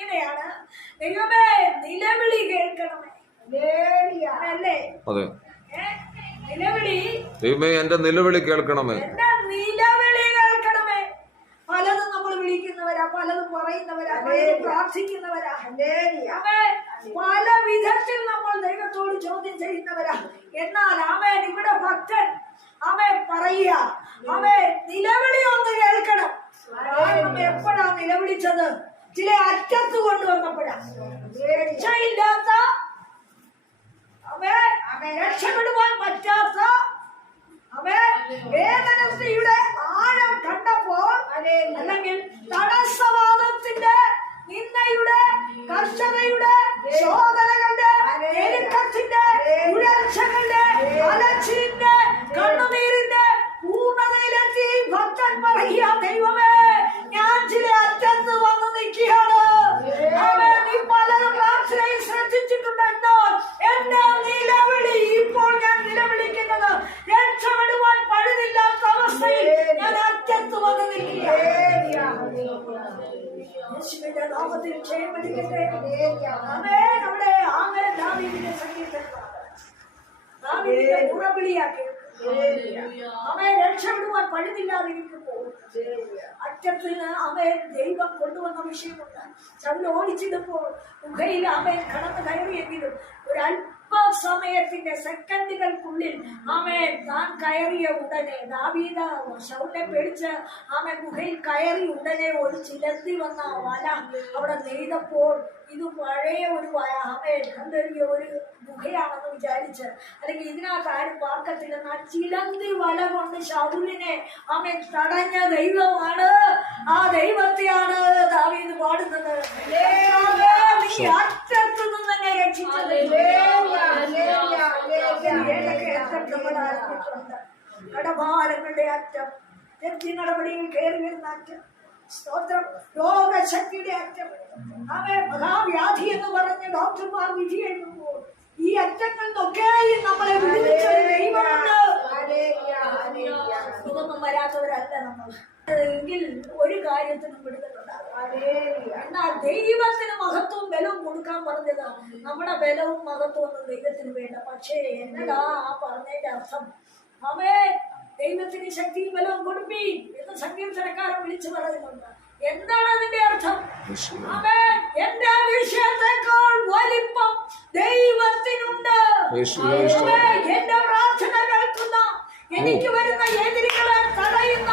ഇങ്ങനെയാണ്. ദൈവമേ നിലവിളി കേൾക്കണമേ. അല്ലേ? അതെ? നിലവിളി. ദൈവമേ എന്റെ നിലവിളി കേൾക്കണമേ. എന്റെ നിലവിളി കേൾക്കണമേ. പലതും നമ്മൾ വിളിക്കുന്നവരാ പലതും പറയുന്നവരാ പ്രാർത്ഥിക്കുന്നവരാ. പല വിധത്തിൽ നമ്മൾ ദൈവത്തോട് ചോദ്യം ചെയ്യുന്നവരാ. എന്നാൽ അവൻ ഇവിടെ ഭക്തൻ അവൻ പറയുക അവൻ നിലവിളി ഒന്ന് കേൾക്കണം. എപ്പോഴാ നിലവിളിച്ചത്? ചില അറ്റത്ത് കൊണ്ടുവന്നപ്പോഴാ. രക്ഷയില്ലാത്ത അവൻ രക്ഷപ്പെടുവാൻ പറ്റാത്ത അവൻ വേദനയുടെ ആഴം കണ്ടപ്പോൾ അല്ലെങ്കിൽ തടസ്സവാദത്തിന്റെ നിന്നയുടെ കർഷകയുടെ ശോധനകളുടെ ഞെരുക്കത്തിന്റെ ഉയർച്ചകളുടെ അലച്ചിന്റെ കണ്ണുനീരിന്റെ പൂർണതയിലെത്തി ഭക്തൻ പറയുക ദൈവമേ ഞാൻ ചില അറ്റത്ത് വന്ന് നിൽക്കുകയാണ് അവൻ നീ പലരും പ്രാർത്ഥനയിൽ ശ്രദ്ധിച്ചിട്ടുണ്ട് എന്നാൽ എന്റെ നിലവിളി ഇപ്പോൾ ഞാൻ നിലവിളിക്കുന്നത് രക്ഷപ്പെടുവാൻ പഴുതില്ലാത്ത അവസ്ഥയിൽ ഞാൻ അറ്റത്ത് വന്ന് യേശുവിന്റെ നാമത്തിൽ ക്ഷേമടിക്കട്ടെ ആമേൻ അവിടെ ആമേൻ ദാവീദിന്റെ സങ്കീർത്തനമാണ് ദാവീദിന്റെ ഉറവിളിയാക്കി അവയെ രക്ഷപ്പെടുവാൻ പഴുതില്ലാതിരിക്കുമ്പോൾ അറ്റത്തിന് അവൻ ദൈവം കൊണ്ടുവന്ന വിഷയമുണ്ട് ചവിൽ ഓടിച്ചിടുമ്പോൾ ഗുഹയിൽ അവൻ കടന്നു കയറിയെങ്കിലും ഒരു സമയത്തിന്റെ സെക്കൻഡുകൾക്കുള്ളിൽ ആമേ താൻ കയറിയ ഉടനെ ദാവീദ ശൗനെ പിടിച്ച് ആമേ ഗുഹയിൽ കയറി ഉടനെ ഒരു ചിലത്തി വന്ന വല അവിടെ നെയ്തപ്പോൾ ഇത് പഴയ ഒരു വല. ആമേ കണ്ടെറിയ? ഒരു ഗുഹയാണെന്ന് വിചാരിച്ച്. അല്ലെങ്കിൽ ഇതിനകത്ത് ആരും പാർക്കത്തില്ലെന്ന് ആ ചിലന്തി വല കൊണ്ട് ശൗലിനെ ആമേ തടഞ്ഞ ദൈവമാണ്. ആ ദൈവത്തെയാണ് ദാവീദ് പാടുന്നത്. നീ അറ്റത്തു നിന്ന് തന്നെ രക്ഷിച്ചത്. ഏതൊക്കെ അറ്റം നമ്മൾ ആരംഭിച്ചിട്ടുണ്ട് കടഭാരങ്ങളുടെ അറ്റം തെറ്റി നടപടിയിൽ കയറി വരുന്ന അറ്റം സ്തോത്രം രോഗശക്തിയുടെ അറ്റം. അവയെ മഹാവ്യാധി എന്ന് പറഞ്ഞ് ഡോക്ടർമാർ വിധി എഴുതുമ്പോൾ ഈ അറ്റങ്ങളിൽ നിന്നൊക്കെയും നമ്മളെ വിടുവിച്ച ഒരു ദൈവമുണ്ട്. ഇതൊന്നും വരാത്തവരല്ല നമ്മൾ. എങ്കിൽ ഒരു കാര്യത്തിനും വിടുതലുണ്ടാകും എന്നാൽ ദൈവത്തിന് മഹത്വവും ബലവും കൊടുക്കാൻ പറഞ്ഞത്. നമ്മുടെ ബലവും മഹത്വവും ഒന്നും ദൈവത്തിന് വേണ്ട പക്ഷേ എന്നതാ ആ പറഞ്ഞതിന്റെ അർത്ഥം? അവേ ദൈവത്തിന് ശക്തി ബലവും കൊടുപ്പി എന്ന് സങ്കീർത്തനക്കാരൻ വിളിച്ചു പറയുന്നുണ്ട് എന്താണ് അതിന്റെ അർത്ഥം? അവേ എന്റെ വിഷയത്തെക്കാൾ വലിപ്പം ദൈവത്തിനുണ്ട്. എന്റെ പ്രാർത്ഥന കേൾക്കുന്ന എനിക്ക് വരുന്ന എതിരികളെ തടയുന്ന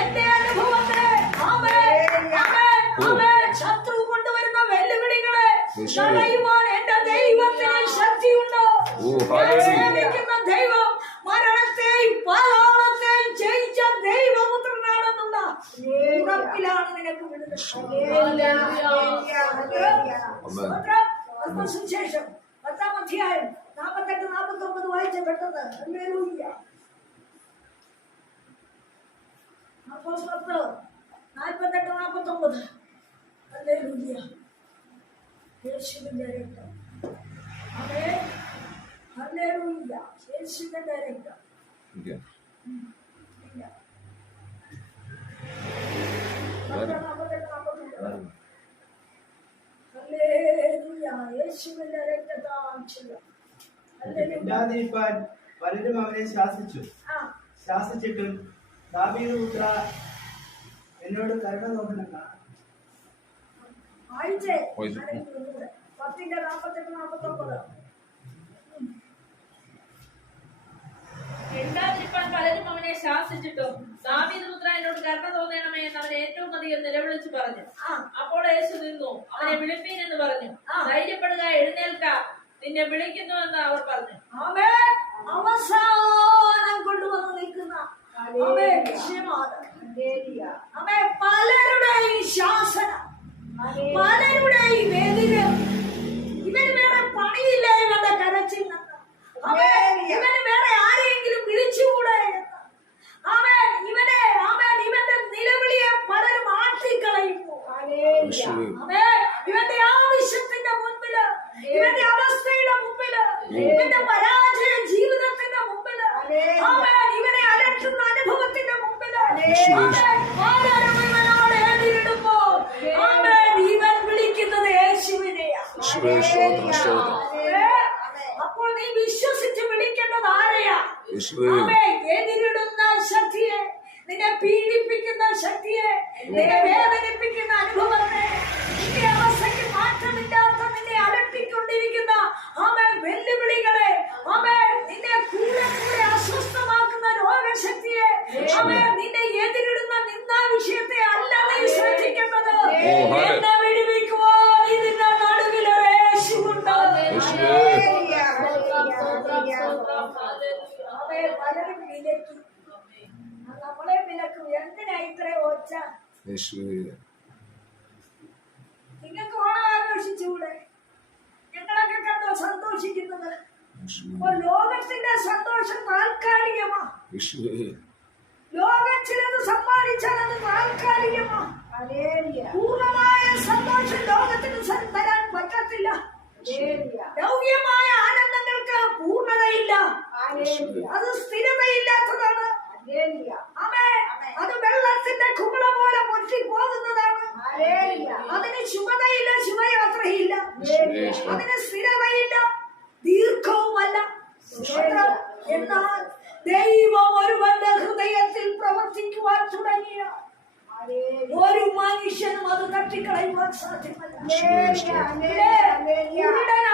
എന്റെ അനുഭവത്തെ ശത്രു കൊണ്ടുവരുന്ന വെല്ലുവിളികളെ. തടയുവാൻ എന്റെ ദൈവത്തിന് ശക്തിയുണ്ട് ഓ, ഞാൻ ഹല്ലേലൂയ. സേവിക്കുന്ന ദൈവം മരണത്തെയും പാതാളത്തെയും ജയിച്ച ദൈവപുത്രനാണെന്നുള്ള ഉറപ്പിലാണ് നിനക്ക് വിടുന്നത് ആമേൻ. സുശേഷം പത്താം അധ്യായം നാൽപ്പത്തെട്ട് നാൽപ്പത്തി ഒമ്പത് വായിച്ച പെട്ടെന്ന് ഹല്ലേലൂയ. അപ്പോസ് പത്ത് നാൽപ്പത്തെട്ട് നാൽപ്പത്തി ഒമ്പത് ഹല്ലേലൂയ. യേശുവിന്റെ രക്തം ആമേൻ. യേശുവിന്റെ രക്തം പലരും അവനെ ശാസിച്ചു. ആ, ശാസിച്ചിട്ടും ദാവീദ് പുത്ര എന്നോട് കരുണ നോക്കണം. പത്തിന്റെ മിണ്ടാതിരിപ്പാൻ പലരും അവനെ ശാസിച്ചിട്ടും. ദാവീദ് പുത്ര എന്നോട് കരുണ തോന്നണമേ എന്ന് അവൻ ഏറ്റവും അധികം നിലവിളിച്ചു പറഞ്ഞു. ആ. അപ്പോൾ യേശു നിന്നു. അവനെ വിളിപ്പീൻ എന്ന് പറഞ്ഞു. ധൈര്യപ്പെടുക എഴുന്നേൽക്ക. നിന്നെ വിളിക്കുന്നുവെന്ന് അവർ പറഞ്ഞു. അവൻ അവസാനം കൊണ്ടുവന്ന് നിൽക്കുന്ന അവൻ വിഷയമാണ് അവൻ പലരുടെയും ശാസന പലരുടെയും നിന്നെ പീഡിപ്പിക്കുന്ന ശക്തിയെ നിന്നെ വേദനിപ്പിക്കുന്ന അനുഭവത്തെ നിന്റെ അവസ്ഥയ്ക്ക് മാറ്റമില്ലാത്ത നിന്നെ അലട്ടിക്കൊണ്ടിരിക്കുന്ന ആമേ വെല്ലുവിളികളെ ആമേ നിന്നെ കൂടെ കൂടെ അസ്വസ്ഥമാക്കുന്ന രോഗശക്തിയെ ആമേ നിന്നെ എതിരിടുന്ന നിന്നാ വിഷയത്തെ അല്ല നീ ശ്രദ്ധിക്കേണ്ടത് ഓ, ഹാലെ- എന്നെ വിടുവിക്കുവാൻ ഇതിന്റെ നടുവിൽ യേശുവുണ്ട് യേശുവേ അവയെ പലരും വിലക്കി നമ്മളെ വിലക്കും എന്തിനാ ഇത്ര ഒച്ച യേശുവേ നിങ്ങൾക്ക് ഓണം ആഘോഷിച്ചുകൂടെ ഞങ്ങളൊക്കെ കണ്ടോ സന്തോഷിക്കുന്നത്? ലോകത്തിന്റെ സന്തോഷം താൽക്കാലികമാ. യേശുവേ ലോകം ചിലത് സമ്മാനിച്ചാൽ അത് താൽക്കാലികമാ പൂർണമായ സന്തോഷം ലോകത്തിന് സ- തരാൻ പറ്റത്തില്ല. ലൗകികമായ ആനന്ദങ്ങൾക്ക് പൂർണതയില്ല. അത് സ്ഥിരതയില്ലാത്തതാണ്. വെള്ളത്തിന്റെ കുമിള പോലെ പൊട്ടി പോകുന്നതാണ്. അതിന് ശുഭതയില്ല ശുഭയാത്രയില്ല യേശുവേ സ്തോത്രം അതിന് സ്ഥിരതയില്ല ദീർഘവുമല്ല. എന്നാൽ ദൈവം ഒരുവന്റെ ഹൃദയത്തിൽ പ്രവർത്തിക്കുവാൻ തുടങ്ങിയ ഒരു മനുഷ്യനും അത് തട്ടിക്കളയുവാൻ സാധ്യമല്ല.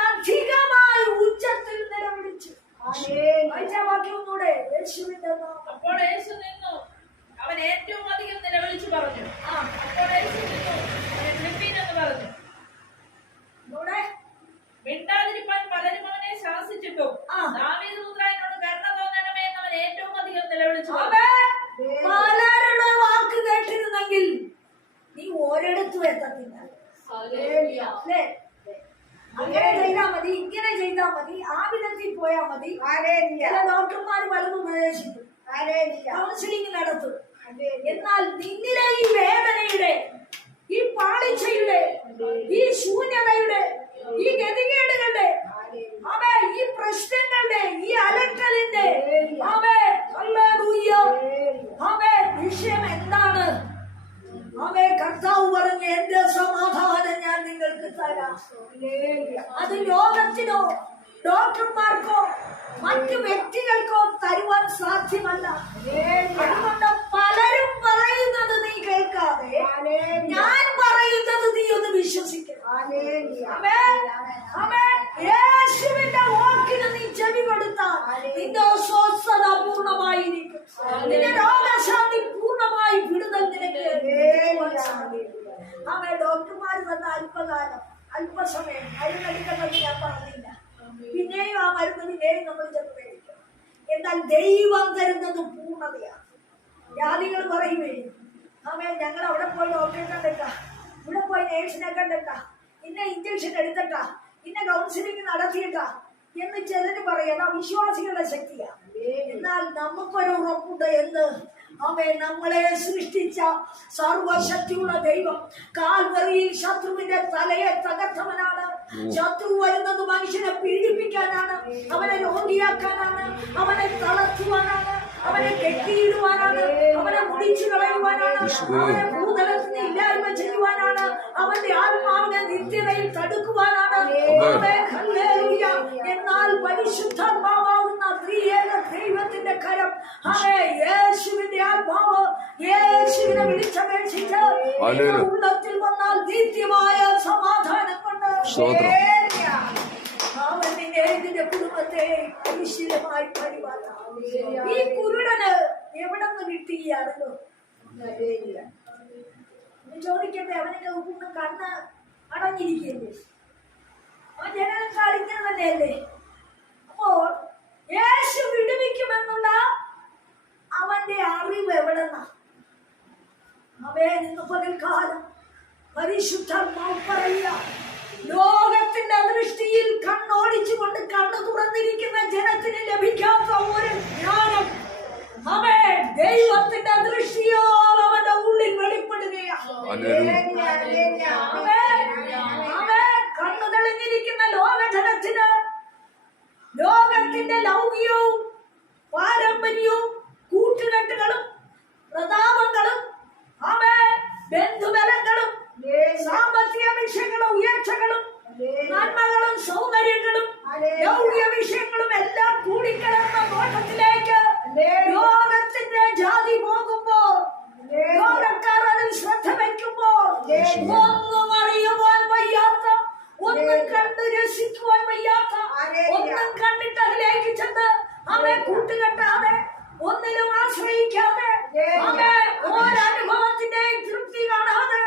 അധികമായി ഉച്ചത്തിൽ നിലവിളിച്ചു. വായിച്ച വാക്യം ഒന്നുകൂടെ? യേശുവിന്റെ അപ്പോൾ യേശു നിന്നു. അവൻ ഏറ്റവും അധികം നിലവിളിച്ചു പറഞ്ഞു. ആ അപ്പോൾ നിന്നു എന്ന് പറഞ്ഞു. ഒന്നുകൂടെ മിണ്ടാതിരിപ്പാൻ പലരും അവനെ ശാസിച്ചിട്ടും ആ. ദാവീദ് പുത്രായനോട് കരുണ തോന്നണമേ എന്ന് അവൻ ഏറ്റവും അധികം നിലവിളിച്ചു പലരുടെ വാക്ക് കേട്ടിരുന്നെങ്കിൽ നീ ഒരിടത്തും എത്തത്തില്ല. അല്ലേ? അങ്ങനെ ചെയ്താ മതി ഇങ്ങനെ ചെയ്താ മതി ആ വിധത്തിൽ പോയാ മതി. ഡോക്ടർമാർ പലതും ഉപദേശിക്കും. കൗൺസിലിംഗ് നടത്തും. എന്നാൽ നിന്നിലെ ഈ വേദനയുടെ ഈ പാളിച്ചയുടെ ഈ ശൂന്യതയുടെ ഈ ഗതികേടുകളുടെ അവ ഈ പ്രശ്നങ്ങളുടെ ഈ അലട്ടലിന്റെ അവ അവ വിഷയം എന്താണ്? അവേ കർത്താവ് പറഞ്ഞ എന്റെ സമാധാനം ഞാൻ നിങ്ങൾക്ക് തരാം. അത് ലോകത്തിനോ ഡോക്ടർമാർക്കോ മറ്റു വ്യക്തികൾക്കോ തരുവാൻ സാധ്യമല്ല. അതുകൊണ്ട് പലരും പറയുന്നത് നീ കേൾക്കാതെ ഞാൻ പറയുന്നത് നീ ഒന്ന് വിശ്വസിക്കണം. യേശുവിന്റെ വാക്കിന് നീ ചെവി കൊടുത്താൽ നിന്റെ സ്വസ്ഥത പൂർണമായിരിക്കും. നിന്റെ രോഗശാന്തി പൂർണമായി വിടുതൽ നിനക്ക് ലഭിക്കുവാൻ വന്ന ഡോക്ടർമാർ അല്പകാലം അല്പസമയം മരുന്നെടുക്കണമെന്ന് ഞാൻ പറഞ്ഞില്ല. പിന്നെയും ആ മരുന്നിന് പിന്നെയും നമ്മൾ ചെന്ന് മേടിക്കണം. എന്നാൽ ദൈവം തരുന്നത് പൂർണതയാണ്. ജാതികൾ പറയുവേ. ആമേ ഞങ്ങൾ അവിടെ പോയി ഡോക്ടറെ കണ്ടിട്ടാ ഇവിടെ പോയി നേഴ്സിനെ കണ്ടിട്ടാ ഇന്ന ഇഞ്ചക്ഷൻ എടുത്തിട്ടാ. ഇന്ന കൗൺസിലിംഗ് നടത്തിയിട്ടാ. എന്ന് ചിലര് പറയുന്ന വിശ്വാസികളുടെ ശക്തിയാ. എന്നാൽ നമുക്കൊരു ഉറപ്പുണ്ട് എന്ന്. അവൻ നമ്മളെ സൃഷ്ടിച്ച സർവശക്തിയുള്ള ദൈവം കാൽവറിയിൽ ശത്രുവിന്റെ തലയെ തകർത്തവനാണ്. ശത്രു വരുന്നത് മനുഷ്യനെ പീഡിപ്പിക്കാനാണ്. അവനെ രോഗിയാക്കാനാണ്. അവനെ തളർത്തുവാനാണ്. അവനെ കെട്ടിയിടുവാനാണ് അവനെ മുടിച്ചു കളയുവാനാണ് അവനെ ഭൂതലത്തിന് ഇല്ലായ്മ ചെയ്യുവാനാണ് അവന്റെ ആത്മാവിനെ നിത്യതയിൽ തടുക്കുവാനാണ്. എന്നാൽ പരിശുദ്ധാത്മാവാകുന്ന ത്രിയേക ദൈവത്തിന്റെ കരം. അവേ യേശുവിന്റെ ആത്മാവ് യേശുവിനെ വിളിച്ചപേക്ഷിച്ച് ഉള്ളത്തിൽ വന്നാൽ നിത്യമായ സമാധാനം കൊണ്ട്. അവൻ നിന്നെ കുടുംബത്തെ ഐശ്വര്യമായി പരിപാലിക്കും. ഈ കുരുടന് എവിടെ നിന്ന് കിട്ടിയാണല്ലോ ചോദിക്കട്ടെ അവനൊക്കെ ഉപ്പുന്ന കണ്ണ് അടഞ്ഞിരിക്കല്ലേ അവൻ ജനനം കാണിക്കുന്നതല്ലേ തന്നെയല്ലേ? അപ്പോൾ യേശു വിടുവിക്കുമെന്നുള്ള അവന്റെ അറിവ് എവിടെന്നാ? അവയെ നിന്ന് പകൽക്കാലം പരിശുദ്ധ പറയുക. ലോകത്തിന്റെ ദൃഷ്ടിയിൽ കണ്ണോടിച്ചുകൊണ്ട് കണ്ണു തുറന്നിരിക്കുന്ന ജനത്തിന് ലഭിക്കാത്ത ഒരു ജ്ഞാനം. അവൻ ദൈവത്തിന്റെ ദൃഷ്ടിയോട് അവന്റെ ഉള്ളിൽ വെളിപ്പെടുകയാണ് ഹല്ലേലൂയ. അവൻ അവൻ കണ്ണു തെളിഞ്ഞിരിക്കുന്ന ലോകജനത്തിന് ലോകത്തിന്റെ ലൗകികവും പാരമ്പര്യവും കൂട്ടുകെട്ടുകളും പ്രതാപങ്ങളും അവൻ ബന്ധുബലങ്ങളും സാമ്പത്തിക വിഷയങ്ങളും ഉയർച്ചകളും നന്മകളും ലോകത്തിന്റെ ജാതി പോകുമ്പോൾ ലോകക്കാർ അതിൽ ശ്രദ്ധ വയ്ക്കുമ്പോൾ ഒന്നും അറിയുവാൻ വയ്യാത്ത ഒന്നും കണ്ട് രസിക്കുവാൻ വയ്യാത്ത ഒന്നും കണ്ടിട്ട് അതിലേക്ക് അവയെ കൂട്ടുകെട്ടാതെ ഒന്നിലും ആശ്രയിക്കാതെ അവയെ ഒരനുഭവത്തിന്റെയും തൃപ്തി കാണാതെ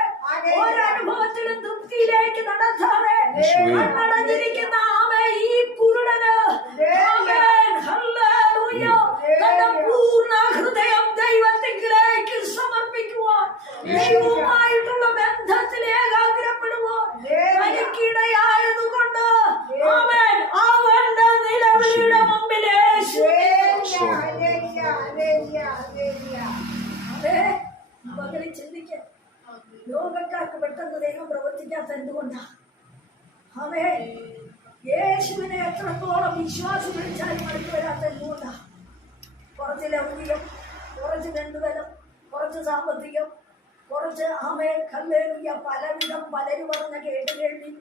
ഒരനുഭവത്തിലും തൃപ്തിയിലേക്ക് നടത്താതെ കണ്ണടഞ്ഞിരിക്കുന്ന ആമേ ഈ കുരുടന്. തന്റെ പൂർണ ഹൃദയം ദൈവത്തിലേക്ക് സമർപ്പിക്കുവാൻ ദൈവവുമായിട്ടുള്ള ബന്ധത്തിൽ ഏകാഗ്രപ്പെടുവാൻ തനിക്കിടയായതുകൊണ്ട് ആമേൻ. അവന്റെ അതെ. മകളെ ചിന്തിക്ക. ലോകക്കാർക്ക് പെട്ടെന്ന് ദൈവം പ്രവർത്തിക്കാത്ത എന്തുകൊണ്ടാ? അവേ യേശുവിനെ എത്രത്തോളം വിശ്വാസം വിളിച്ചാലും മടക്കി വരാത്ത എന്തുകൊണ്ടാ? കുറച്ച് ലൗകികം കുറച്ച് ബന്ധുബലം കുറച്ച് സാമ്പത്തികം കുറച്ച് ആമേ കല്ലേറിയ പലവിധം പലരും പറഞ്ഞ കേട്ടുകേൾവി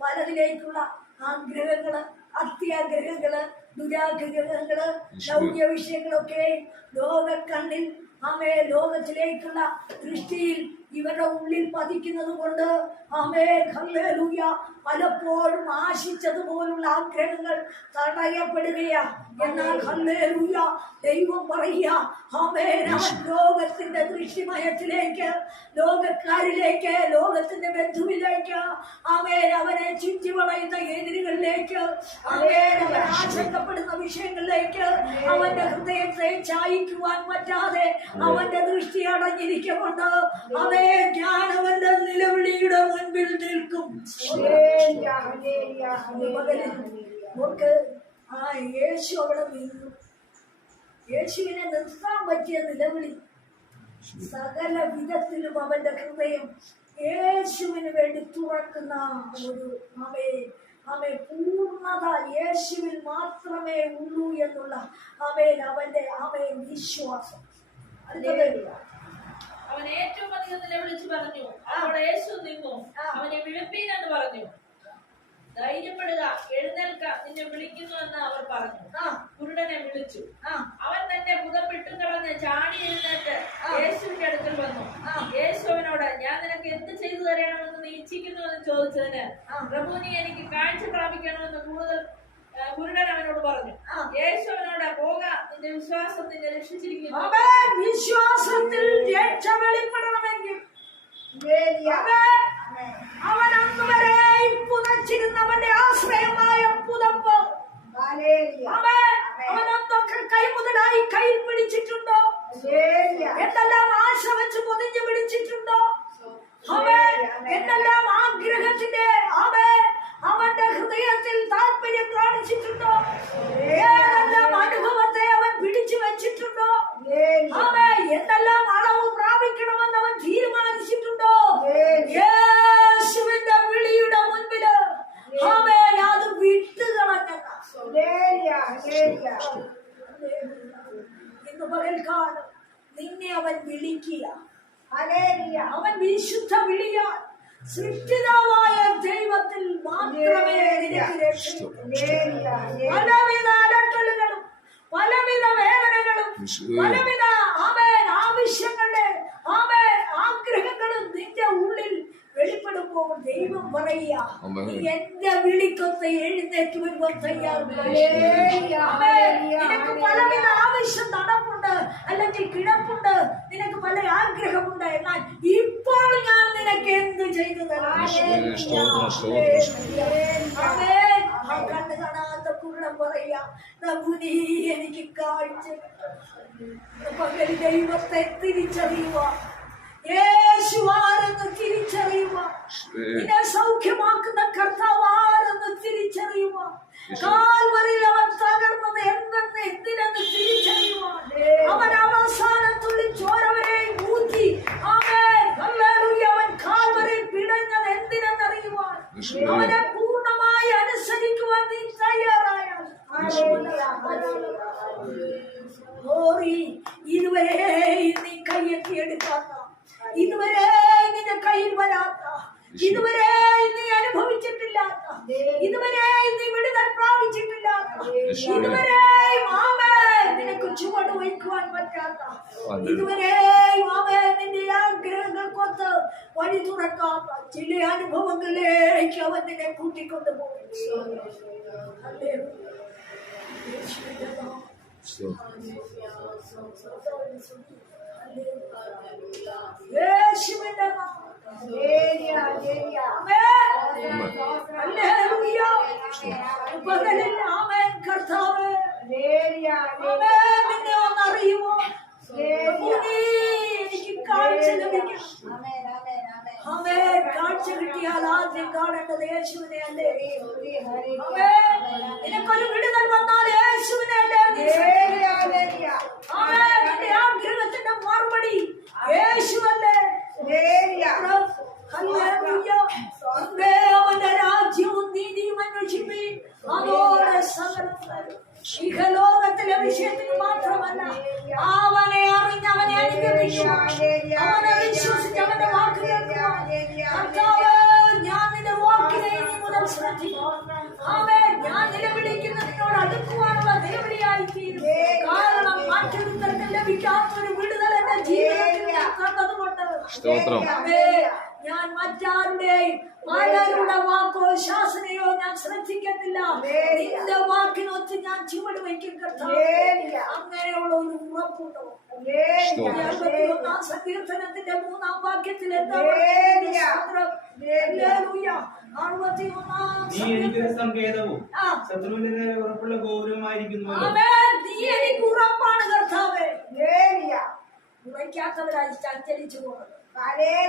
പലതിലേക്കുള്ള ആഗ്രഹങ്ങൾ അത്യാഗ്രഹങ്ങൾ ദുരാഗ്രഹങ്ങൾ ലൗകിക വിഷയങ്ങളൊക്കെ ലോക കണ്ണിൽ ആമേ ലോകത്തിലേക്കുള്ള ദൃഷ്ടിയിൽ ഇവരുടെ ഉള്ളിൽ പതിക്കുന്നത് കൊണ്ട് ഹല്ലേലൂയ പലപ്പോഴും ആശിച്ചതുപോലുള്ള ആഗ്രഹങ്ങൾ തടയപ്പെടുകയാ. എന്നാൽ ഹല്ലേലൂയ ദൈവം പറയുക അവൻ ലോകത്തിന്റെ ദൃഷ്ടിമയത്തിലേക്ക് ലോകക്കാരിലേക്ക് ലോകത്തിന്റെ ബന്ധുവിലേക്ക് ആമേൻ അവനെ ചുറ്റി വളയുന്ന എതിരുകളിലേക്ക് ആമേൻ അവൻ ആശങ്കപ്പെടുന്ന വിഷയങ്ങളിലേക്ക് അവന്റെ ഹൃദയത്തെ ചായ്ക്കുവാൻ പറ്റാതെ അവന്റെ ദൃഷ്ടി അടഞ്ഞിരിക്കുകൊണ്ട് അവേ ഞാൻ നിലവിളിയുടെ മുൻപിൽ നിൽക്കും. നമുക്ക് ആ യേശു അവിടെ നിന്നു. യേശുവിനെ നിർത്താൻ പറ്റിയ നിലവിളി. സകല വിധത്തിലും അവന്റെ ഹൃദയം യേശുവിന് വേണ്ടി തുറക്കുന്ന ഒരു അവയെ അവയെ പൂർണത യേശുവിൽ മാത്രമേ ഉള്ളൂ എന്നുള്ള അവയിൽ അവന്റെ അവയെ വിശ്വാസം. അടുത്തത്. അവൻ ഏറ്റവും അധികം നിലവിളിച്ചു പറഞ്ഞു. അവിടെ യേശു നിന്നു. അവനെ വിളിപ്പീൻ എന്ന് പറഞ്ഞു. ധൈര്യപ്പെടുക എഴുന്നേൽക്ക നിന്നെ വിളിക്കുന്നു എന്ന് അവർ പറഞ്ഞു. ആ. കുരുടനെ വിളിച്ചു. അവൻ തന്റെ പുതപ്പിട്ടും കളഞ്ഞ് ചാടി എഴുന്നേറ്റ് യേശുവിന്റെ അടുക്കൽ വന്നു. യേശുവിനോട് ഞാൻ നിനക്ക് എന്ത് ചെയ്തു തരണമെന്ന് നീ ഇച്ഛിക്കുന്നു എന്ന് ചോദിച്ചതിന് പ്രഭു നീ എനിക്ക് കാഴ്ച പ്രാപിക്കണമെന്ന് കൂടുതൽ കുരുടൻ അവനോട് പറഞ്ഞു. യേശുവിനോട് പോക നിന്റെ വിശ്വാസം നിന്നെ രക്ഷിച്ചിരിക്കുന്നു അവൻ വിശ്വാസത്തിൽ രക്ഷ വെളിപ്പെടണമെങ്കിൽ അവൻ അവൻ അന്നുവരെ പുതച്ചിരുന്നവന്റെ ആശ്രയമായ പുതപ്പ് അവൻ അവനൊക്കെ കൈമുതലായി കയ്യിൽ പിടിച്ചിട്ടുണ്ടോ എന്തെല്ലാം ആശ വെച്ച് പൊതിഞ്ഞു പിടിച്ചിട്ടുണ്ടോ അവൻ എന്തെല്ലാം ആഗ്രഹത്തിന്റെ അവൻ അവന്റെ ഹൃദയത്തിൽ താല്പര്യം കാണിച്ചിട്ടുണ്ടോ ഏതെല്ലാം അനുഭവത്തെ അവൻ പിടിച്ചു വെച്ചിട്ടുണ്ടോ അവൻ എന്തെല്ലാം അളവ് പ്രാപിക്കണമെന്ന് അവൻ തീരുമാനിച്ചിട്ടുണ്ടോ യേശുവിന്റെ വിളിയുടെ മുൻപിൽ അവൻ അത് വിട്ടുകളഞ്ഞ ഇന്ന് പകൽക്കാലം നിന്നെ അവൻ വിളിക്കുക അവൻ വിശുദ്ധ വിളിയാൽ സൃഷ്ടിതാവായ ദൈവത്തിൽ മാത്രമേ നിനക്ക്. പലവിധ അലട്ടലുകളും പലവിധ വേദനകളും പലവിധ ആമേൻ ആവശ്യങ്ങളുടെ ആമേൻ ആഗ്രഹങ്ങളും നിന്റെ ഉള്ളിൽ വെളിപ്പെടുമ്പോൾ ദൈവം പറയുക ആമേൻ. നീ എന്റെ വിളിക്കൊത്ത് എഴുന്നേറ്റ് വരുമ്പോൾ തയ്യാറുണ്ട് നിനക്ക് പലവിധ ആവശ്യം നടപ്പുണ്ട് അല്ലെങ്കിൽ കിടപ്പുണ്ട് നിനക്ക് പല ആഗ്രഹമുണ്ട് എന്നാൽ ഇപ്പോൾ ഞാൻ നിനക്ക് എന്ത് ചെയ്തു തരാം യേശുവേ, സ്തോത്രം, സ്തോത്രം, സ്തോത്രം. ആമേൻ. ആ കണ്ണ് കാണാത്ത കുരുടൻ പറയാ നമ്പുനി എനിക്ക് കാഴ്ച കിട്ടണം." പകൽ ദൈവത്തെ തിരിച്ചറിയുക യേശുവാരെന്ന് തിരിച്ചറിയുക നിന്നെ സൗഖ്യമാക്കുന്ന കർത്താവ് ആരെന്ന് തിരിച്ചറിയുക കാൽവറിൽ അവൻ തകർന്നത് എന്തെന്ന് എന്തിനെന്ന് തിരിച്ചറിയുക അവൻ അവസാനത്തുള്ളി ചോരവരെ ഊറ്റി. അവൻ അവൻ കാൽവറിൽ പിടഞ്ഞത് എന്തിനെന്നറിയുവാൻ അവനെ പൂർണമായി അനുസരിക്കുവാൻ നീ തയ്യാറായാൽ. ഇതുവരെ നീ കയ്യെത്തിയെടുക്കാത്ത ഇതുവരെ നിന്റെ കയ്യിൽ വരാത്ത ഇതുവരെ നീ അനുഭവിച്ചിട്ടില്ലാത്ത ഇതുവരെ നീ വിടുതൽ പ്രാപിച്ചിട്ടില്ലാത്ത ഇതുവരെ മാമേ നിനക്ക് ചുവട് വയ്ക്കാൻ ഇതുവരെ അവൻ നിന്റെ ആഗ്രഹങ്ങൾക്കൊത്ത് വഴി തുറക്കാത്ത ചില അനുഭവങ്ങളിലേക്ക് അവൻ നിന്നെ കൂട്ടിക്കൊണ്ടു പോകും. ആമേൻ. ഹല്ലേലൂയ. പകലിൽ ആമേൻ കർത്താവേ. ആമേൻ. നിന്നെ ഒന്നറിയുമോ പ്രഭുവേ, എനിക്ക് കാഴ്ച ലഭിക്കണം ആമേൻ. കാഴ്ച കിട്ടിയാൽ ആദ്യം കാണേണ്ടത് യേശുവിനെ അല്ലേ അമ്മേ നിനക്കൊരു വിടുതൽ വന്നാൽ യേശുവിനെ അല്ലേ? ആമേൻ. നിന്റെ ആഗ്രഹത്തിന്റെ മറുപടി യേശുവല്ലേ ഹല്ലേലൂയ. അന്നേ അവന്റെ രാജ്യവും നീതിയും അന്വേഷിപ്പീൻ. അതോടെ സകലം. ഇഹലോകത്തിലെ വിഷയത്തിന് മാത്രമല്ല അവനെ അറിഞ്ഞവനെ അനുഗമിക്കുക അവനെ വിശ്വസിച്ച് അവന്റെ വാക്ക് ഞാൻ നിലവിളിക്കുന്ന നിന്നോട് അടുക്കുവാനുള്ള നിലവിളിയായി തീരും കാരണം മറ്റൊരുത്തർക്ക് ലഭിക്കാത്തൊരു വിടുതൽ എന്റെ ജീവിതത്തിൽ കണ്ടതുകൊണ്ട് ഞാൻ മറ്റാരുടെയും പലരുടെ വാക്കോ ശാസനയോ ഞാൻ ശ്രദ്ധിക്കത്തില്ല. നിന്റെ വാക്കിനൊത്ത് ഞാൻ ചുവട് വയ്ക്കും കർത്താവേ. അങ്ങനെയുള്ള ഒരു ഉറപ്പുണ്ടോ? സങ്കീർത്തനത്തിന്റെ മൂന്നാം വാക്യത്തിൽ എന്താ നീ എനിക്കൊരു സങ്കേതവും. ശത്രുവിന്റെ നേരെ ഉറപ്പുള്ള ഗൗരവമായിരിക്കുന്നുവല്ലോ ആമേൻ. നീ എനിക്ക് ഉറപ്പാണ് കർത്താവേ. ഉറയ്ക്കാത്തവരായി ചഞ്ചലിച്ചു പോകുന്നത്.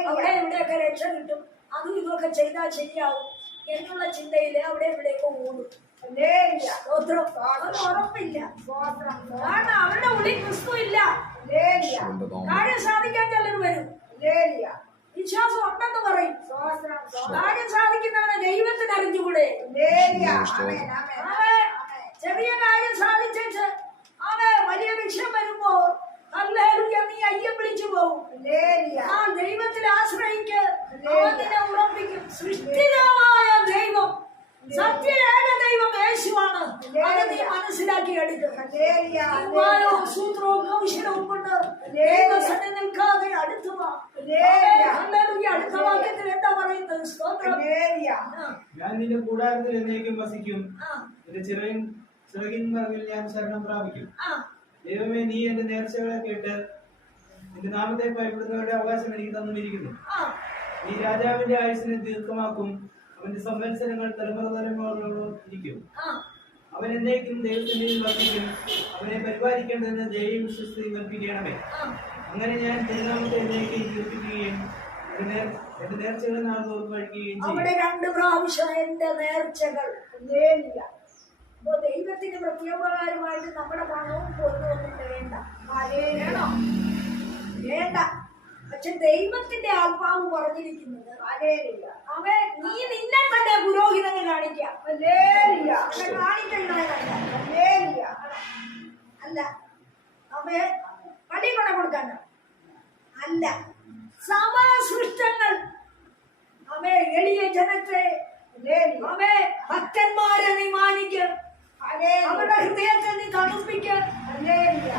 അവിടെ ഇവിടെയൊക്കെ രക്ഷ കിട്ടും. അതും ഇതൊക്കെ ചെയ്താൽ ശരിയാവും എന്നുള്ള ചിന്തയിൽ അവിടെ ഇവിടെയൊക്കെ ഓടും. ഉറപ്പില്ല. കാരണം അവരുടെ ഉള്ളിൽ ക്രിസ്തു ഇല്ല. കാര്യം സാധിക്കാൻ ചിലർ വരും വിശ്വാസം ഉണ്ടെന്ന് പറയും. കാര്യം സാധിക്കുന്നവനെ ദൈവത്തിന് അറിഞ്ഞുകൂടെ? ചെറിയ കാര്യം സാധിച്ചേച്ച് അവൻ വലിയ വിഷയം വരുമ്പോ നീ അയ്യം വിളിച്ചു പോകും ആ ദൈവത്തിൽ ആശ്രയിക്ക്. അവൻ നിന്നെ ഉറപ്പിക്കും. സൃഷ്ടിതാവായ ദൈവം. സത്യേക ദൈവം യേശുവാണ്. അത് നീ മനസ്സിലാക്കി ഉപായവും സൂത്രവും കൗശലവും കൊണ്ട് ദൈവസന്നെ നിൽക്കാതെ അടുത്തു വാ. ഹല്ലേലൂയ. അടുത്ത വാക്യത്തിൽ എന്താ പറയുന്നത്? സ്തോത്രം. ആ, ഞാൻ നിന്റെ കൂടാരത്തിൽ എന്നേക്കും വസിക്കും. ആ, നിന്റെ ചിറകിൻ ചിറകിൻ മറവിൽ ഞാൻ ശരണം പ്രാപിക്കും. ആ. ദൈവമേ നീ എന്റെ നേർച്ചകളെ കേട്ട് നിന്റെ നാമത്തെ ഭയപ്പെടുന്നവരുടെ അവകാശം എനിക്ക് തന്നിരിക്കുന്നു നീ രാജാവിന്റെ ആയുസിനെ ദീർഘമാക്കും. അവന്റെ സംവത്സരങ്ങൾ തലമുറ തലമുറകളോളം ഇരിക്കും. അവൻ എന്നേക്കും ദൈവത്തിന്റെ വർദ്ധിക്കും അവനെ പരിപാലിക്കേണ്ടതിന് ദൈവം വിശ്വസ്തയും കൽപ്പിക്കണമേ. അങ്ങനെ ഞാൻ തിരുനാമത്തെ എന്നേക്കും കഴിക്കുകയും അവിടെ രണ്ട് പ്രാവശ്യം എന്റെ നേർച്ചകൾ അപ്പൊ ദൈവത്തിന് പ്രത്യേകമായിട്ട് നമ്മുടെ പണവും പൊന്നും ഒന്നും വേണ്ട. വേണോ. വേണ്ട. പക്ഷെ ദൈവത്തിന്റെ ആത്മാവ് പറഞ്ഞിരിക്കുന്നത് അവൻ നീ നിന്നെ തന്നെ പുരോഹിതന് കാണിക്കാം. അങ്ങനെ കാണിക്കങ്ങളെ കാണിക്കാം. അല്ല അവൻ പടി കൊണ്ട കൊടുക്കാനോ. അല്ല സഭാസൃഷ്ടങ്ങൾ അവേ എളിയ ജനത്തെ അവേ ഭക്തന്മാരെ നീ മാനിക്ക് അവരുടെ ഹൃദയത്തെ നീ തണുപ്പിക്ക്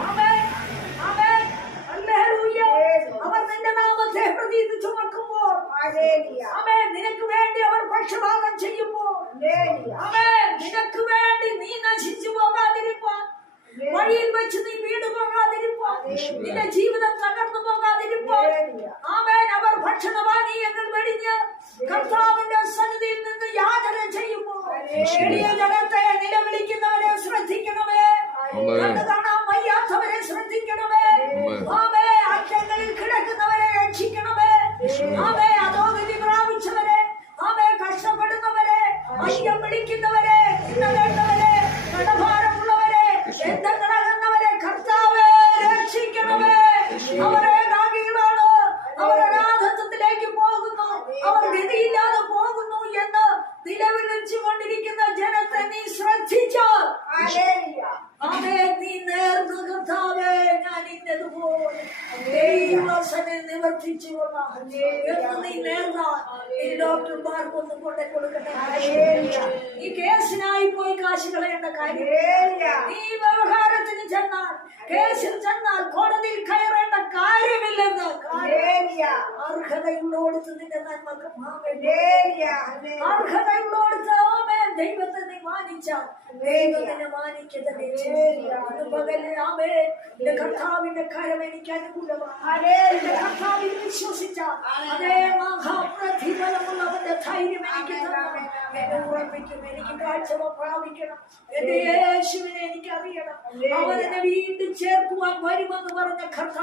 അവേ അവേ ഹല്ലേലൂയ. അവർ നിന്റെ നാമത്തെ പ്രതീതി ചുമക്കുമ്പോൾ അവേ നിനക്ക് വേണ്ടി അവർ പക്ഷപാതം ചെയ്യുമ്പോൾ അവേ നിനക്ക് വേണ്ടി നീ നശിച്ചു പോകാതിരിപ്പാൻ വഴിയിൽ വെച്ച് നീ വീട് പോകാതിരിപ്പാൻ നിന്റെ ജീവിതം തകർന്നു പോകാതിരിപ്പാൻ ആമേൻ അവർ ഭക്ഷണപാനീയങ്ങൾ വെടിഞ്ഞ് കർത്താവിന്റെ സന്നിധിയിൽ നിന്ന് യാതന ചെയ്യുമ്പോൾ എളിയ ജനത്തെ നിലവിളിക്കുന്നവരെ ശ്രദ്ധിക്കണമേ. കണ്ണ് കാണാൻ വയ്യാത്തവരെ നീ വ്യവഹാരത്തിന് ചെന്നാൽ കേസിൽ ചെന്നാൽ കോടതിയിൽ കയറേണ്ട കാര്യമില്ലെന്ന്. അർഹതയുള്ളോടുത്ത് നിന്റെ നന്മക്ക് അർഹതയുള്ളോടുത്ത് ആമേൻ. ദൈവത്തെ നീ മാനിച്ചാൽ. ദൈവം നിന്നെ മാനിക്കതന്നെ പകലിൽ ആമേൻ. നിന്റെ കർത്താവിന്റെ കരം എനിക്ക് അനുകൂലമാണ്. കർത്താവിൽ വിശ്വസിച്ചാൽ അതേ മഹാപ്രതിഫലമുള്ളവന്റെ ധൈര്യം എനിക്ക് എന്നെ ഉറപ്പിക്കും. എനിക്ക് കാഴ്ച പ്രാപിക്കണം. എന്റെ യേശുവിനെ എനിക്ക് അറിയണം അവൻ എന്നെ വീണ്ടും ചേർക്കുവാൻ വരുമെന്ന് പറഞ്ഞ കർത്താവ്